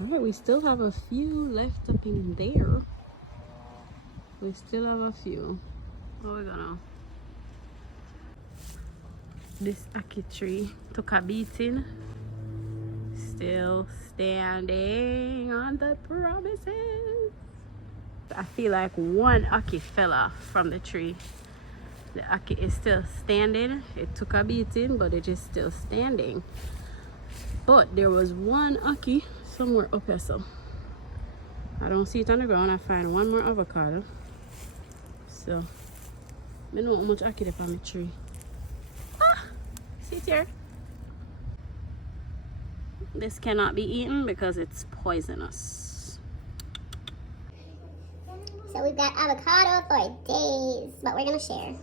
All right, we still have a few left up in there. We still have a few. What are we gonna? This ackee tree took a beating. Still standing on the promises. I feel like one ackee fell off from the tree. The ackee is still standing. It took a beating, but it is still standing. But there was one ackee somewhere up here, so I don't see it on the ground. I find one more avocado. So I don't know how much ackee there on the tree. Ah, see it here. This cannot be eaten because it's poisonous. So we've got avocado for days, but we're gonna share.